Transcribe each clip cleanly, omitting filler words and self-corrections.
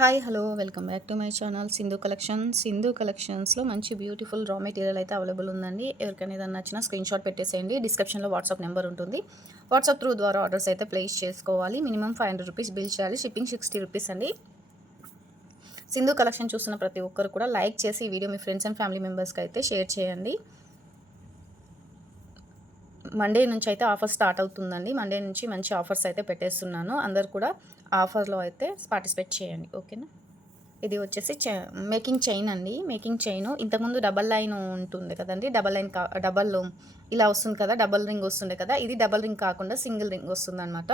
Hi hello welcome back to my channel Sindhu కలెక్షన్స్లో మంచి beautiful raw material అయితే available ఉందండి. ఎవరికైనా ఏదైనా నచ్చినా స్క్రీన్ షాట్ పెట్టేసేయండి. డిస్క్రిప్షన్లో వాట్సాప్ నెంబర్ ఉంటుంది. వాట్సాప్ త్రూ ద్వారా ఆర్డర్స్ అయితే ప్లేస్ చేసుకోవాలి. మినిమం 500 రూపీస్ బిల్ చేయాలి. షిప్పింగ్ 60 రూపీస్ అండి. సింధు కలెక్షన్ చూస్తున్న ప్రతి ఒక్కరు కూడా లైక్ చేసి ఈ video me friends and family మెంబర్స్కి అయితే షేర్ చేయండి. మండే నుంచి అయితే ఆఫర్ స్టార్ట్ అవుతుందండి. మండే నుంచి మంచి ఆఫర్స్ అయితే పెట్టేస్తున్నాను. అందరు కూడా ఆఫర్లో అయితే పార్టిసిపేట్ చేయండి. ఓకేనా. ఇది వచ్చేసి మేకింగ్ చైన్ అండి. మేకింగ్ చైన్ ఇంతకుముందు డబల్ లైన్ ఉంటుంది కదండి. డబల్ ఇలా వస్తుంది కదా, డబల్ రింగ్ వస్తుండే కదా. ఇది డబల్ రింగ్ కాకుండా సింగిల్ రింగ్ వస్తుంది అనమాట.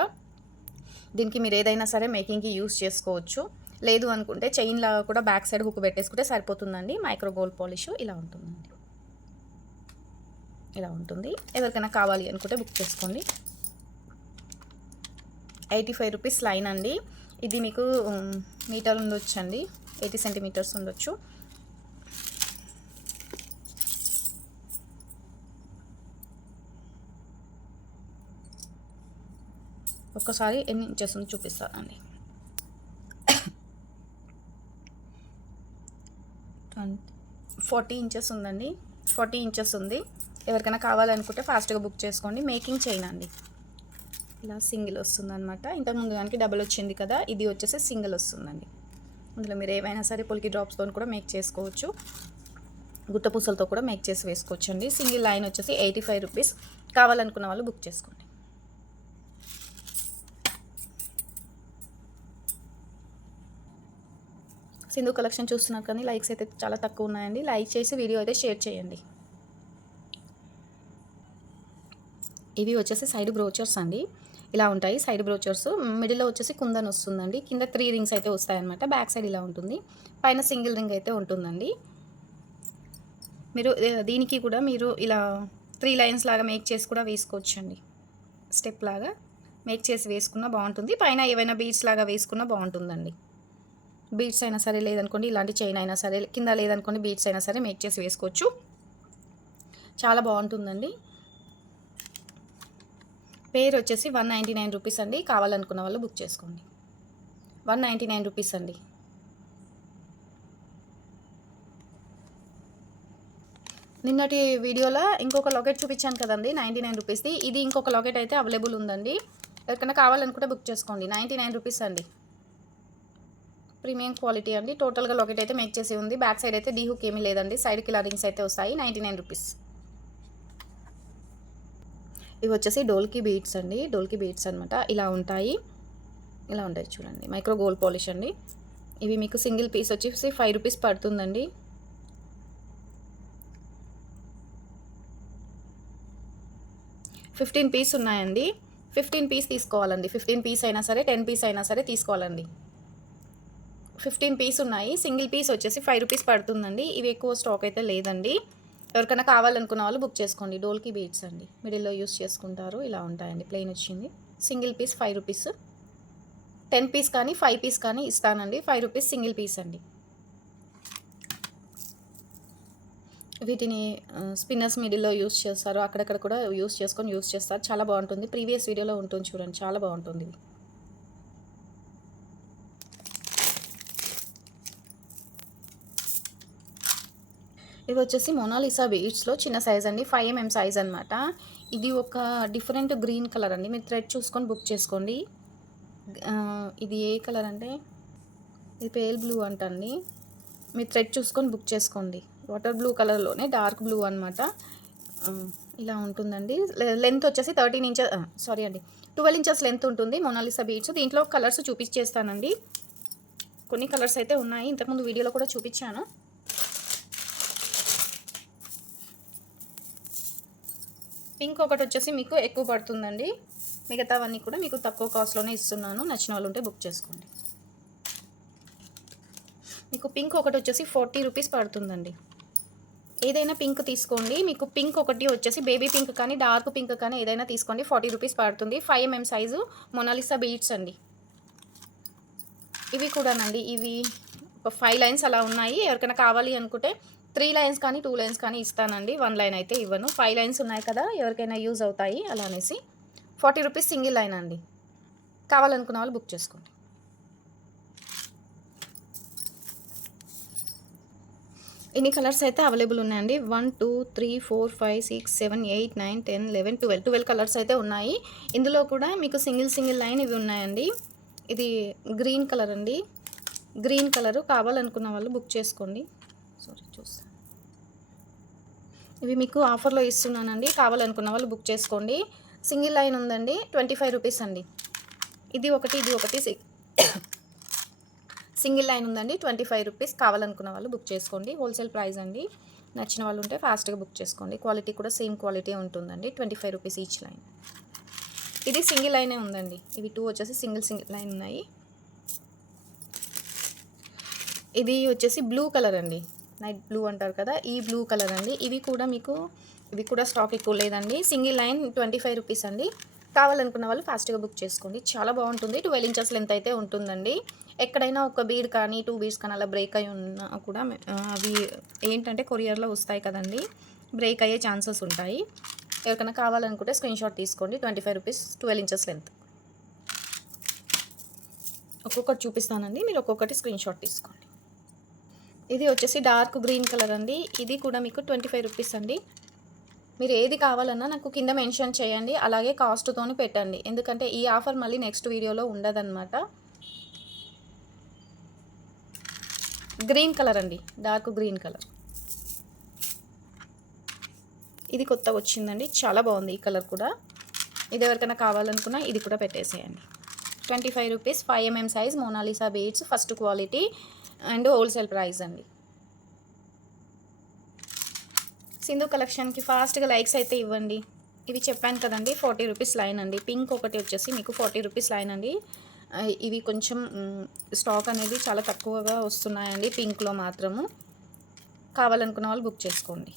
దీనికి మీరు ఏదైనా సరే మేకింగ్కి యూస్ చేసుకోవచ్చు. లేదు అనుకుంటే చైన్ లాగా కూడా బ్యాక్ సైడ్ హుక్ పెట్టేసుకుంటే సరిపోతుందండి. మైక్రో గోల్డ్ పాలిష్ ఇలా ఉంటుందండి. ఇలా ఉంటుంది. ఎవరికైనా కావాలి అనుకుంటే బుక్ చేసుకోండి. 85 రూపీస్ లైన్ అండి. ఇది మీకు మీటర్ ఉండొచ్చు అండి. 80 సెంటీమీటర్స్ ఉండొచ్చు. ఒక్కసారి ఎన్ని ఇంచెస్ ఉంది చూపిస్తానండి. 40 ఇంచెస్ ఉందండి. 40 ఇంచెస్ ఉంది. ఎవరికైనా కావాలనుకుంటే ఫాస్ట్గా బుక్ చేసుకోండి. మేకింగ్ చైన్ అండి. ఇలా సింగిల్ వస్తుందన్నమాట. ఇంతకుముందు దానికి డబుల్ వచ్చింది కదా, ఇది వచ్చేసి సింగిల్ వస్తుందండి. అందులో మీరు ఏవైనా సరే పొలికి డ్రాప్స్తో కూడా మేక్ చేసుకోవచ్చు. గుట్ట పూసలతో కూడా మేక్ చేసి వేసుకోవచ్చు అండి. సింగిల్ లైన్ వచ్చేసి 85 రూపీస్. కావాలనుకున్న వాళ్ళు బుక్ చేసుకోండి. సింధు కలెక్షన్ చూస్తున్నారు కానీ లైక్స్ అయితే చాలా తక్కువ ఉన్నాయండి. లైక్ చేసి వీడియో అయితే షేర్ చేయండి. ఇవి వచ్చేసి సైడ్ బ్రోచర్స్ అండి. ఇలా ఉంటాయి సైడ్ బ్రోచర్స్. మిడిల్లో వచ్చేసి కుందన్ వస్తుందండి. కింద 3 రింగ్స్ అయితే వస్తాయన్నమాట. బ్యాక్ సైడ్ ఇలా ఉంటుంది. పైన సింగిల్ రింగ్ అయితే ఉంటుందండి. మీరు దీనికి కూడా మీరు ఇలా 3 లైన్స్ లాగా మేక్ చేసి కూడా వేసుకోవచ్చండి. స్టెప్ లాగా మేక్ చేసి వేసుకున్నా బాగుంటుంది. పైన ఏవైనా బీడ్స్ లాగా వేసుకున్నా బాగుంటుందండి. బీడ్స్ అయినా సరే, లేదనుకోండి ఇలాంటి చైన్ అయినా సరే, కింద లేదనుకోండి బీడ్స్ అయినా సరే మేక్ చేసి వేసుకోవచ్చు. చాలా బాగుంటుందండి. పేరు వచ్చేసి 199 రూపీస్ అండి. కావాలనుకున్న వాళ్ళు బుక్ చేసుకోండి. 199 రూపీస్ అండి. నిన్నటి వీడియోలో ఇంకొక లాకెట్ చూపించాను కదండి, 99 రూపీస్ది. ఇది ఇంకొక లాకెట్ అయితే అవైలబుల్ ఉందండి. ఎవరికైనా కావాలనుకుంటే బుక్ చేసుకోండి. 99 రూపీస్ అండి. ప్రీమియం క్వాలిటీ అండి. టోటల్గా లాకెట్ అయితే మేక్ చేసి ఉంది. బ్యాక్ సైడ్ అయితే డీ హుక్ ఏమీ లేదండి. సైడ్కి ఇలా రింగ్స్ అయితే వస్తాయి. 99 రూపీస్. ఇవి వచ్చేసి డోల్కి బీడ్స్ అండి. డోల్కి బీడ్స్ అనమాట. ఇలా ఉంటాయి. ఇలా ఉంటాయి చూడండి. మైక్రో గోల్డ్ పాలిష్ అండి. ఇవి మీకు సింగిల్ పీస్ వచ్చేసి 5 రూపీస్ పడుతుందండి. ఫిఫ్టీన్ పీస్ ఉన్నాయండి. 15 పీస్ తీసుకోవాలండి. 15 పీస్ అయినా సరే, 10 పీస్ అయినా సరే తీసుకోవాలండి. 15 పీస్ ఉన్నాయి. సింగిల్ పీస్ వచ్చేసి 5 రూపీస్ పడుతుందండి. ఇవి ఎక్కువ స్టాక్ అయితే లేదండి. ఎవరికైనా కావాలనుకున్న వాళ్ళు బుక్ చేసుకోండి. డోల్కి బీడ్స్ అండి. మిడిల్లో యూస్ చేసుకుంటారు. ఇలా ఉంటాయండి. ప్లెయిన్ వచ్చింది. Single piece 5 rupees. 10 పీస్ కానీ 5 పీస్ కానీ ఇస్తానండి. 5 రూపీస్ సింగిల్ పీస్ అండి. వీటిని స్పిన్నర్స్ మిడిల్లో యూస్ చేస్తారు. అక్కడక్కడ కూడా యూస్ చేస్తారు. చాలా బాగుంటుంది. ప్రీవియస్ వీడియోలో ఉంటుంది చూడండి. చాలా బాగుంటుంది. ఇవి వచ్చేసి మోనాలిసా బీడ్స్లో చిన్న సైజ్ అండి. 5 mm సైజ్ అనమాట. ఇది ఒక డిఫరెంట్ గ్రీన్ కలర్ అండి. మీరు థ్రెడ్ చూసుకొని బుక్ చేసుకోండి. ఇది ఏ కలర్ అంటే ఇది పేల్ బ్లూ అంటండి. మీరు థ్రెడ్ చూసుకొని బుక్ చేసుకోండి. వాటర్ బ్లూ కలర్లోనే డార్క్ బ్లూ అనమాట. ఇలా ఉంటుందండి. లెంత్ వచ్చేసి 13 ఇంచెస్ సారీ అండి 12 ఇంచెస్ లెంత్ ఉంటుంది మోనాలిసా బీడ్స్. దీంట్లో కలర్స్ చూపించేస్తానండి. కొన్ని కలర్స్ అయితే ఉన్నాయి. ఇంతకుముందు వీడియోలో కూడా చూపించాను. పింక్ ఒకటి వచ్చేసి మీకు ఎక్కువ పడుతుందండి. మిగతావన్నీ కూడా మీకు తక్కువ కాస్ట్లోనే ఇస్తున్నాను. నచ్చిన వాళ్ళు ఉంటే బుక్ చేసుకోండి. మీకు పింక్ ఒకటి వచ్చేసి 40 రూపీస్ పడుతుందండి. ఏదైనా పింక్ తీసుకోండి. మీకు పింక్ ఒకటి వచ్చేసి బేబీ పింక్ కానీ డార్క్ పింక్ కానీ ఏదైనా తీసుకోండి. 40 రూపీస్ పడుతుంది. 5 mm సైజు మోనాలిసా బీడ్స్ అండి. ఇవి కూడానండి. ఇవి ఒక 5 లైన్స్ అలా ఉన్నాయి. ఎవరికైనా కావాలి అనుకుంటే 3 లైన్స్ కానీ 2 లైన్స్ కానీ ఇస్తానండి. 1 లైన్ అయితే ఇవ్వను. 5 లైన్స్ ఉన్నాయి కదా, ఎవరికైనా యూజ్ అవుతాయి అలా అనేసి. 40 రూపీస్ సింగిల్ లైన్ అండి. కావాలనుకున్న వాళ్ళు బుక్ చేసుకోండి. ఇన్ని కలర్స్ అయితే అవైలబుల్ ఉన్నాయండి. 1, 2, 3, 4, 5, 6, 7, 8, 9, 10, 11, 12 కలర్స్ అయితే ఉన్నాయి. ఇందులో కూడా మీకు సింగిల్ లైన్ ఇవి ఉన్నాయండి. ఇది గ్రీన్ కలర్ అండి. గ్రీన్ కలరు కావాలనుకున్న వాళ్ళు బుక్ చేసుకోండి. చూస్తాను. ఇవి మీకు ఆఫర్లో ఇస్తున్నానండి. కావాలనుకున్న వాళ్ళు బుక్ చేసుకోండి. సింగిల్ లైన్ ఉందండి, 25 రూపీస్ అండి. ఇది ఒకటి సింగిల్ లైన్ ఉందండి, 25 రూపీస్. కావాలనుకున్న వాళ్ళు బుక్ చేసుకోండి. హోల్సేల్ ప్రైస్ అండి. నచ్చిన వాళ్ళు ఉంటే ఫాస్ట్గా బుక్ చేసుకోండి. క్వాలిటీ కూడా సేమ్ క్వాలిటీ ఉంటుందండి. 25 రూపీస్ ఈచ్ లైన్. ఇది సింగిల్ లైనే ఉందండి. ఇవి 2 వచ్చేసి సింగిల్ లైన్ ఉన్నాయి. ఇది వచ్చేసి బ్లూ కలర్ అండి. నైట్ బ్లూ అంటారు కదా, ఈ బ్లూ కలర్ అండి. ఇవి కూడా స్టాక్ ఎక్కువ లేదండి. సింగిల్ లైన్ 25 రూపీస్ అండి. కావాలనుకున్న వాళ్ళు ఫాస్ట్గా బుక్ చేసుకోండి. చాలా బాగుంటుంది. 12 ఇంచెస్ లెంత్ అయితే ఉంటుందండి. ఎక్కడైనా ఒక బీడ్ కానీ 2 బీడ్స్ కానీ అలా బ్రేక్ అయి ఉన్నా కూడా అవి ఏంటంటే కొరియర్లో వస్తాయి కదండి, బ్రేక్ అయ్యే ఛాన్సెస్ ఉంటాయి. ఎవరికైనా కావాలనుకుంటే స్క్రీన్ షాట్ తీసుకోండి. 25 రూపీస్, 12 ఇంచెస్ లెంత్. ఒక్కొక్కటి చూపిస్తానండి, మీరు ఒక్కొక్కటి స్క్రీన్ షాట్ తీసుకోండి. ఇది వచ్చేసి డార్క్ గ్రీన్ కలర్ అండి. ఇది కూడా మీకు 25 రూపీస్ అండి. మీరు ఏది కావాలన్నా నాకు కింద మెన్షన్ చేయండి, అలాగే కాస్ట్తోని పెట్టండి. ఎందుకంటే ఈ ఆఫర్ మళ్ళీ నెక్స్ట్ వీడియోలో ఉండదన్నమాట. గ్రీన్ కలర్ అండి, డార్క్ గ్రీన్ కలర్. ఇది కొత్త వచ్చిందండి, చాలా బాగుంది ఈ కలర్ కూడా. ఇది ఎవరికైనా కావాలనుకున్నా ఇది కూడా పెట్టేసేయండి. 25 rupees, 5 mm size Mona Lisa beads, first quality and wholesale price అండి. సింధు కలెక్షన్కి ఫాస్ట్గా లైక్స్ అయితే ఇవ్వండి. ఇవి చెప్పాను కదండి, 40 రూపీస్ లైన్ అండి. పింక్ ఒకటి వచ్చేసి మీకు 40 రూపీస్ లైన్ అండి. ఇవి కొంచెం స్టాక్ అనేది చాలా తక్కువగా వస్తున్నాయండి పింక్లో మాత్రము. కావాలనుకున్న వాళ్ళు బుక్ చేసుకోండి.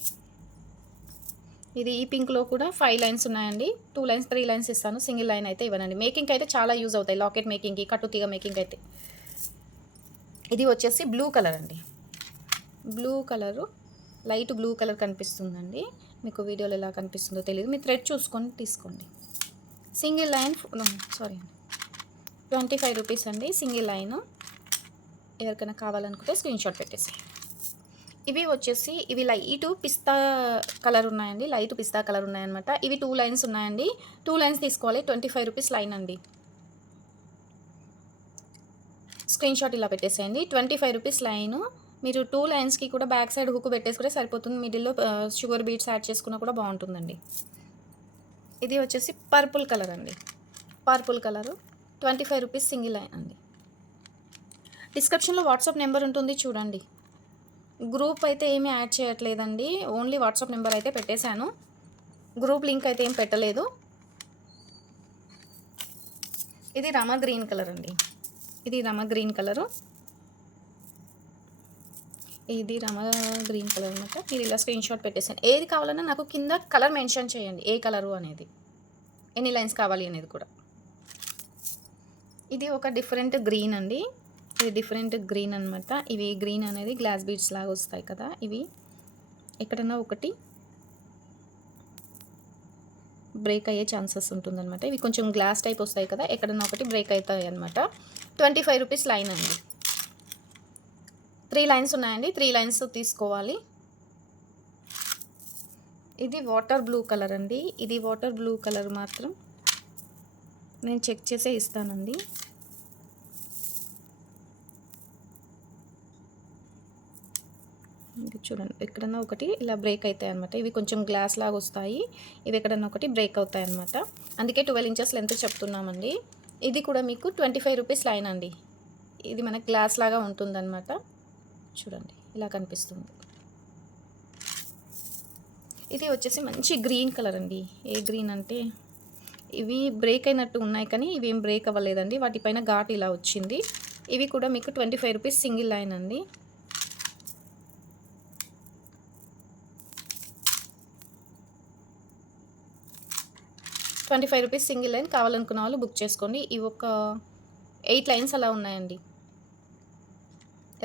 ఈ పింక్లో కూడా 5 లైన్స్ ఉన్నాయండి. 2 లైన్స్ 3 లైన్స్ ఇస్తాను, సింగిల్ లైన్ అయితే ఇవ్వనండి. మేకింగ్కి అయితే చాలా యూజ్ అవుతాయి, లాకెట్ మేకింగ్కి, కట్టుతీగ మేకింగ్ అయితే. ఇది వచ్చేసి బ్లూ కలర్ అండి. Blue colour, light blue colour కనిపిస్తుందండి. మీకు వీడియోలో ఎలా కనిపిస్తుందో తెలియదు, మీరు థ్రెడ్ చూసుకొని తీసుకోండి. సింగిల్ లైన్ 25 రూపీస్ అండి సింగిల్ లైన్. ఎవరికైనా కావాలనుకుంటే స్క్రీన్ షాట్ పెట్టేసి. ఇవి లైట్ పిస్తా కలర్ ఉన్నాయండి, లైట్ పిస్తా కలర్ ఉన్నాయన్నమాట. ఇవి 2 లైన్స్ ఉన్నాయండి. 2 లైన్స్ తీసుకోవాలి, 25 రూపీస్ లైన్ అండి. స్క్రీన్ షాట్ ఇలా పెట్టేసేయండి. 25 రూపీస్ లైను. మీరు 2 లైన్స్కి కూడా బ్యాక్ సైడ్ హుక్ పెట్టేసుకుంటే సరిపోతుంది. మిడిల్లో షుగర్ బీడ్స్ యాడ్ చేసుకున్నా కూడా బాగుంటుందండి. ఇది వచ్చేసి పర్పుల్ కలర్ అండి. Purple colour 25 rupees single line అండి. డిస్క్రిప్షన్లో వాట్సాప్ నెంబర్ ఉంటుంది చూడండి. గ్రూప్ అయితే ఏమీ యాడ్ చేయట్లేదండి, ఓన్లీ వాట్సాప్ నెంబర్ అయితే పెట్టేశాను. గ్రూప్ లింక్ అయితే ఏం పెట్టలేదు. ఇది రమ గ్రీన్ కలర్ అండి. ఇది రమ గ్రీన్ కలరు. ఇది రమ గ్రీన్ కలర్ అనమాట. మీరు ఇలా స్క్రీన్ షాట్ పెట్టేసాను. ఏది కావాలన్నా నాకు కింద కలర్ మెన్షన్ చేయండి, ఏ కలరు అనేది, ఎన్ని లైన్స్ కావాలి అనేది కూడా. ఇది ఒక డిఫరెంట్ గ్రీన్ అండి. ఇది డిఫరెంట్ గ్రీన్ అనమాట. ఇవి గ్రీన్ అనేది గ్లాస్ బీడ్స్ లాగా వస్తాయి కదా, ఇవి ఎక్కడన్నా ఒకటి బ్రేక్ అయ్యే ఛాన్సెస్ ఉంటుందన్నమాట. ఇవి కొంచెం గ్లాస్ టైప్ వస్తాయి కదా, ఎక్కడన్నా ఒకటి బ్రేక్ అవుతాయి అనమాట. 25 రూపీస్ లైన్ అండి. 3 లైన్స్ ఉన్నాయండి, 3 లైన్స్ తీసుకోవాలి. ఇది వాటర్ బ్లూ కలర్ అండి. ఇది వాటర్ బ్లూ కలర్ మాత్రం నేను చెక్ చేసే ఇస్తానండి. ఇది చూడండి, ఎక్కడన్నా ఒకటి ఇలా బ్రేక్ అవుతాయి అనమాట. ఇవి కొంచెం గ్లాస్ లాగా వస్తాయి, ఇవి ఎక్కడన్నా ఒకటి బ్రేక్ అవుతాయి అనమాట. అందుకే 12 ఇంచెస్ లెంత్ చెప్తున్నామండి. ఇది కూడా మీకు 25 రూపీస్ లైన్ అండి. ఇది మనకి గ్లాస్ లాగా ఉంటుందన్నమాట. చూడండి ఇలా కనిపిస్తుంది. ఇది వచ్చేసి మంచి గ్రీన్ కలర్ అండి. ఏ గ్రీన్ అంటే ఇవి బ్రేక్ అయినట్టు ఉన్నాయి కానీ ఇవి ఏం బ్రేక్ అవ్వలేదండి, వాటిపైన ఘాట్ ఇలా వచ్చింది. ఇవి కూడా మీకు 25 రూపీస్ సింగిల్ లైన్ అండి. ₹25 సింగిల్ లైన్. కావాలనుకున్న వాళ్ళు బుక్ చేసుకోండి. ఇవి ఒక 8 లైన్స్ అలా ఉన్నాయండి.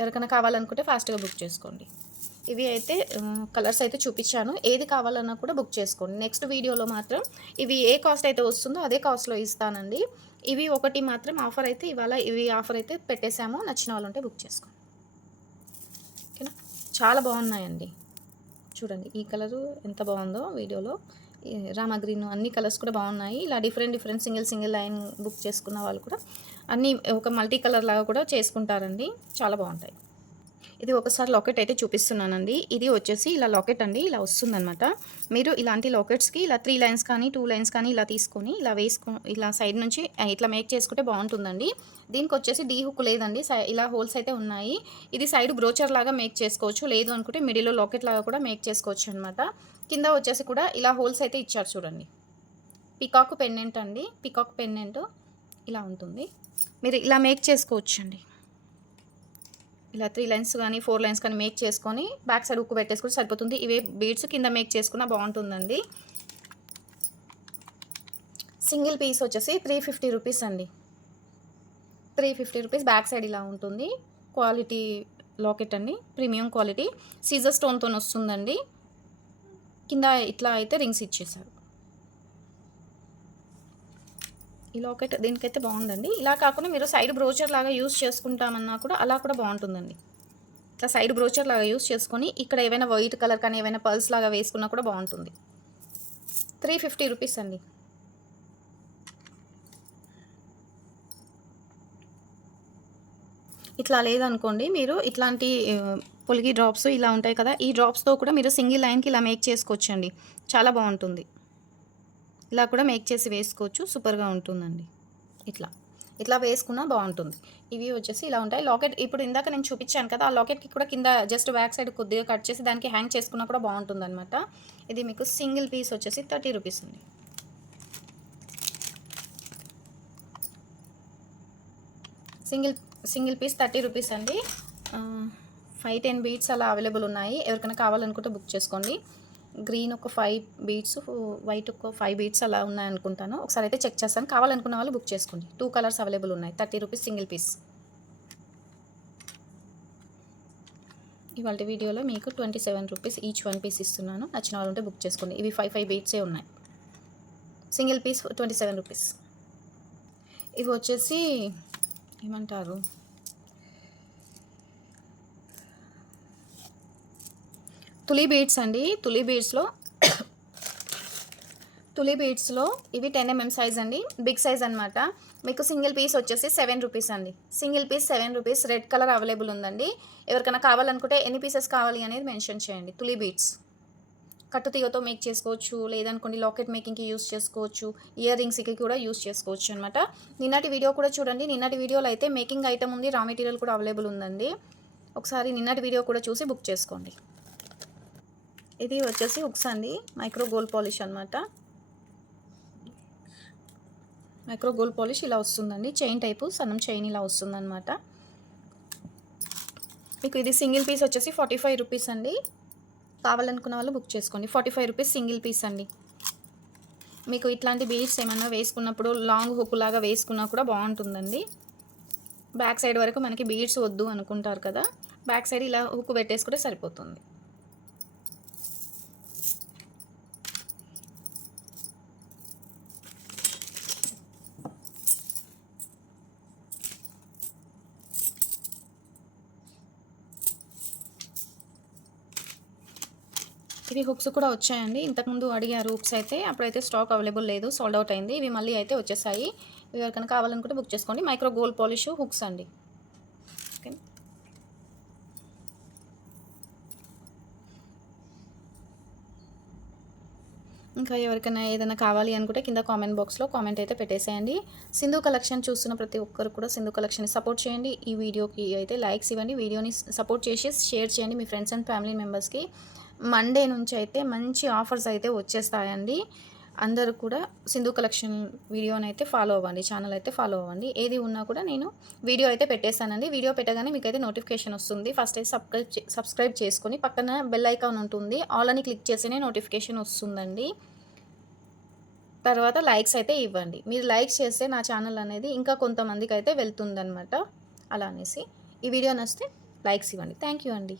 ఎవరికైనా కావాలనుకుంటే ఫాస్ట్గా బుక్ చేసుకోండి. ఇవి అయితే కలర్స్ అయితే చూపించాను, ఏది కావాలన్నా కూడా బుక్ చేసుకోండి. నెక్స్ట్ వీడియోలో మాత్రం ఇవి ఏ కాస్ట్ అయితే వస్తుందో అదే కాస్ట్లో ఇస్తానండి. ఇవి ఒకటి మాత్రం ఆఫర్ అయితే ఇవాళ ఇవి ఆఫర్ అయితే పెట్టేశాము, నచ్చిన వాళ్ళు ఉంటే బుక్ చేసుకోండి. ఓకేనా. చాలా బాగున్నాయండి. చూడండి ఈ కలరు ఎంత బాగుందో వీడియోలో. రామా గ్రీన్ అన్ని కలర్స్ కూడా బాగున్నాయి. ఇలా different different single single line book చేసుకున్న వాళ్ళు కూడా అన్నీ ఒక మల్టీ కలర్ లాగా కూడా చేసుకుంటారండి. చాలా బాగుంటాయి. ఇది ఒకసారి లాకెట్ అయితే చూపిస్తున్నానండి. ఇది వచ్చేసి ఇలా లాకెట్ అండి. ఇలా వస్తుందనమాట. మీరు ఇలాంటి లాకెట్స్‌కి ఇలా 3 లైన్స్ కానీ 2 లైన్స్ కానీ ఇలా తీసుకొని ఇలా ఇలా సైడ్ నుంచి ఇట్లా మేక్ చేసుకుంటే బాగుంటుందండి. దీనికొచ్చేసి డీ హుక్ లేదండి. ఇలా హోల్స్ అయితే ఉన్నాయి. ఇది సైడ్ బ్రోచర్ లాగా మేక్ చేసుకోవచ్చు. లేదు అనుకుంటే మిడిల్‌లో లాకెట్ లాగా కూడా మేక్ చేసుకోవచ్చు అనమాట. కింద వచ్చేసి కూడా ఇలా హోల్స్ అయితే ఇచ్చారు చూడండి. పీకాక్ పెండెంట్ అండి. పీకాక్ పెండెంట్ ఇలా ఉంటుంది. మీరు ఇలా మేక్ చేసుకోవచ్చండి. ఇలా 3 లైన్స్ కానీ 4 లైన్స్ కానీ మేక్ చేసుకొని బ్యాక్ సైడ్ హుక్ పెట్టేసుకుంటే సరిపోతుంది. ఇవే బీడ్స్ కింద మేక్ చేసుకున్నా బాగుంటుందండి. సింగిల్ పీస్ వచ్చేసి 350 రూపీస్ అండి. 350 రూపీస్. బ్యాక్ సైడ్ ఇలా ఉంటుంది. క్వాలిటీ లాకెట్ అండి. ప్రీమియం క్వాలిటీ సీజర్ స్టోన్తో వస్తుందండి. కింద ఇట్లా అయితే రింగ్స్ ఇచ్చేసారు. ఈ లాకెట్ దీనికైతే బాగుందండి. ఇలా కాకుండా మీరు సైడ్ బ్రోచర్ లాగా యూస్ చేసుకుంటామన్నా కూడా అలా కూడా బాగుంటుందండి. ఇట్లా సైడ్ బ్రోచర్ లాగా యూస్ చేసుకొని ఇక్కడ ఏవైనా వైట్ కలర్ కానీ ఏవైనా పర్ల్స్ లాగా వేసుకున్నా కూడా బాగుంటుంది. 350 రూపీస్ అండి. ఇట్లా లేదనుకోండి మీరు ఇట్లాంటి పొలిగి డ్రాప్స్ ఇలా ఉంటాయి కదా, ఈ డ్రాప్స్తో కూడా మీరు సింగిల్ లైన్కి ఇలా మేక్ చేసుకోవచ్చండి. చాలా బాగుంటుంది. ఇలా కూడా మేక్ చేసి వేసుకోవచ్చు. సూపర్గా ఉంటుందండి. ఇట్లా ఇట్లా వేసుకున్నా బాగుంటుంది. ఇవి వచ్చేసి ఇలా ఉంటాయి. లాకెట్ ఇప్పుడు ఇందాక నేను చూపించాను కదా, ఆ లాకెట్కి కూడా కింద జస్ట్ బ్యాక్ సైడ్ కొద్దిగా కట్ చేసి దానికి హ్యాంగ్ చేసుకున్నా కూడా బాగుంటుంది అనమాట. ఇది మీకు సింగిల్ పీస్ వచ్చేసి 30 రూపీస్ అండి. సింగిల్ పీస్ 30 రూపీస్ అండి. 5-10 బీడ్స్ అలా అవైలబుల్ ఉన్నాయి. ఎవరికైనా కావాలనుకుంటే బుక్ చేసుకోండి. గ్రీన్ ఒక 5 బీడ్స్, వైట్ ఒక 5 బీడ్స్ అలా ఉన్నాయనుకుంటాను. ఒకసారి అయితే చెక్ చేస్తాను. కావాలనుకున్న వాళ్ళు బుక్ చేసుకోండి. 2 కలర్స్ అవైలబుల్ ఉన్నాయి. 30 రూపీస్ సింగిల్ పీస్. ఇవాళ వీడియోలో మీకు 27 రూపీస్ ఈచ్ 1 పీస్ ఇస్తున్నాను. నచ్చిన వాళ్ళు ఉంటే బుక్ చేసుకోండి. ఇవి 5 బీడ్సే ఉన్నాయి. Single piece 27 rupees. ఇవి వచ్చేసి ఏమంటారు, తులి బీడ్స్ అండి. తులి బీడ్స్లో ఇవి 10 mm సైజ్ అండి. బిగ్ సైజ్ అనమాట. మీకు సింగిల్ పీస్ వచ్చేసి 7 రూపీస్ అండి. Single piece 7 rupees. Red colour available ఉందండి. ఎవరికైనా కావాలనుకుంటే ఎన్ని పీసెస్ కావాలి అనేది మెన్షన్ చేయండి. తులి బీడ్స్ కట్టు తీగతో మేక్ చేసుకోవచ్చు. లేదనుకోండి లాకెట్ మేకింగ్కి యూస్ చేసుకోవచ్చు. ఇయర్ రింగ్స్కి కూడా యూస్ చేసుకోవచ్చు అనమాట. నిన్నటి వీడియో కూడా చూడండి. నిన్నటి వీడియోలో అయితే మేకింగ్ ఐటమ్ ఉంది, రా మెటీరియల్ కూడా అవైలబుల్ ఉందండి. ఒకసారి నిన్నటి వీడియో కూడా చూసి బుక్ చేసుకోండి. ఇది వచ్చేసి హుక్స్ అండి. మైక్రో గోల్డ్ పాలిష్ అనమాట. మైక్రో గోల్డ్ పాలిష్ ఇలా వస్తుందండి. చైన్ టైపు సన్నం చైన్ ఇలా వస్తుందన్నమాట. మీకు ఇది సింగిల్ పీస్ వచ్చేసి 45 రూపీస్ అండి. కావాలనుకున్న వాళ్ళు బుక్ చేసుకోండి. 45 రూపీస్ సింగిల్ పీస్ అండి. మీకు ఇట్లాంటి బీడ్స్ ఏమైనా వేసుకున్నప్పుడు లాంగ్ హుక్ లాగా వేసుకున్నా కూడా బాగుంటుందండి. బ్యాక్ సైడ్ వరకు మనకి బీడ్స్ వద్దు అనుకుంటారు కదా, బ్యాక్ సైడ్ ఇలా హుక్ పెట్టేసుకుంటే సరిపోతుంది. ఇవి హుక్స్ కూడా వచ్చాయండి. ఇంతకుముందు అడిగారు హుక్స్ అయితే, అప్పుడైతే స్టాక్ అవైలబుల్ లేదు, సోల్డ్ అవుట్ అయింది. ఇవి మళ్ళీ అయితే వచ్చేసాయి. ఇవి ఎవరికైనా కావాలనుకుంటే బుక్ చేసుకోండి. మైక్రో గోల్డ్ పాలిష్ హుక్స్ అండి. ఓకే. ఇంకా ఎవరికైనా ఏదైనా కావాలి అనుకుంటే కింద కామెంట్ బాక్స్లో కామెంట్ అయితే పెట్టేసేయండి. సింధు కలెక్షన్ చూస్తున్న ప్రతి ఒక్కరు కూడా సింధు కలెక్షన్ని సపోర్ట్ చేయండి. ఈ వీడియోకి అయితే లైక్స్ ఇవ్వండి. వీడియోని సపోర్ట్ చేసి షేర్ చేయండి మీ ఫ్రెండ్స్ అండ్ ఫ్యామిలీ మెంబర్స్కి. మండే నుంచి అయితే మంచి ఆఫర్స్ అయితే వచ్చేస్తాయండి. అందరూ కూడా సింధు కలెక్షన్ వీడియోని అయితే ఫాలో అవ్వండి, ఛానల్ అయితే ఫాలో అవ్వండి. ఏది ఉన్నా కూడా నేను వీడియో అయితే పెట్టేస్తానండి. వీడియో పెట్టగానే మీకు అయితే నోటిఫికేషన్ వస్తుంది. ఫస్ట్ అయితే సబ్స్క్రైబ్ చేసుకొని పక్కన బెల్ ఐకాన్ ఉంటుంది, ఆల్ అని క్లిక్ చేస్తేనే నోటిఫికేషన్ వస్తుందండి. తర్వాత లైక్స్ అయితే ఇవ్వండి. మీరు లైక్స్ చేస్తే నా ఛానల్ అనేది ఇంకా కొంతమందికి అయితే వెళ్తుందనమాట. అలా అనేసి ఈ వీడియో నచ్చితే లైక్స్ ఇవ్వండి. థ్యాంక్ యూ అండి.